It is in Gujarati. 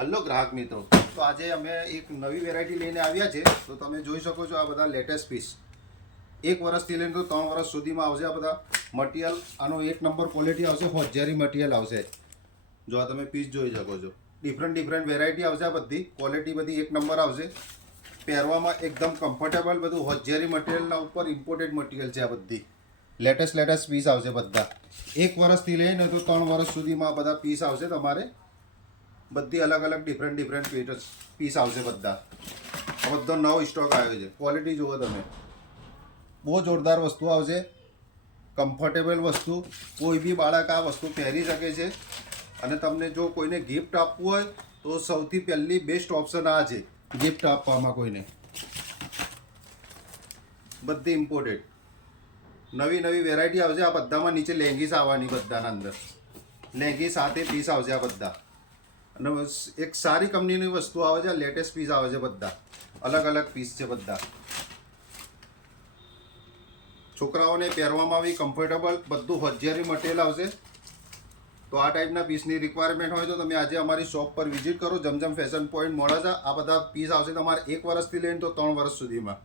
હલો ગ્રાહક મિત્રો, તો આજે અમે એક નવી વેરાયટી લઈને આવ્યા છે. તો તમે જોઈ શકો છો આ બધા લેટેસ્ટ પીસ 1 વર્ષથી લઈને તો 3 વર્ષ સુધીમાં આવશે. આ બધા મટીરિયલ આનો 1 નંબર ક્વોલિટી આવશે. હોજરી મટીરિયલ આવશે. જો આ તમે પીસ જોઈ શકો છો, ડિફરન્ટ વેરાયટી આવશે. આ બધી ક્વોલિટી બધી 1 નંબર આવશે. પહેરવામાં એકદમ કમ્ફર્ટેબલ, બધું હોજરી મટીરિયલના ઉપર ઇમ્પોર્ટેડ મટીરિયલ છે. આ બધી લેટેસ્ટ પીસ આવશે. બધા 1 વર્ષથી લઈને તો 3 વર્ષ સુધીમાં આ બધા પીસ આવશે. તમારે બધી અલગ ડિફરન્ટ પીસ આવશે. બધા આ બધો નવો સ્ટોક આવ્યો છે. ક્વોલિટી જુઓ તમે, બહુ જોરદાર વસ્તુ આવશે. કમ્ફર્ટેબલ વસ્તુ, કોઈ બી બાળક આ વસ્તુ પહેરી શકે છે. અને તમને જો કોઈને ગિફ્ટ આપવું હોય તો સૌથી પહેલી બેસ્ટ ઓપ્શન આ છે, ગિફ્ટ આપવામાં કોઈને. બધી ઇમ્પોર્ટેડ નવી વેરાયટી આવશે. આ બધામાં નીચે લેંગીસ આવવાની, બધાના અંદર લેંગી સાથે પીસ આવશે. આ બધા અને એક સારી કંપનીની વસ્તુ આવે છે. લેટેસ્ટ પીસ આવે છે. બધા અલગ પીસ છે. બધા છોકરાઓને પહેરવામાં બી કમ્ફર્ટેબલ, બધું હોજરી મટીરિયલ આવશે. તો આ ટાઈપના પીસની રિક્વાયરમેન્ટ હોય તો તમે આજે અમારી શોપ પર વિઝિટ કરો. Zamzam fashion point Modasa. આ બધા પીસ આવશે તમારે 1 વર્ષથી લઈને તો 3 વર્ષ સુધીમાં.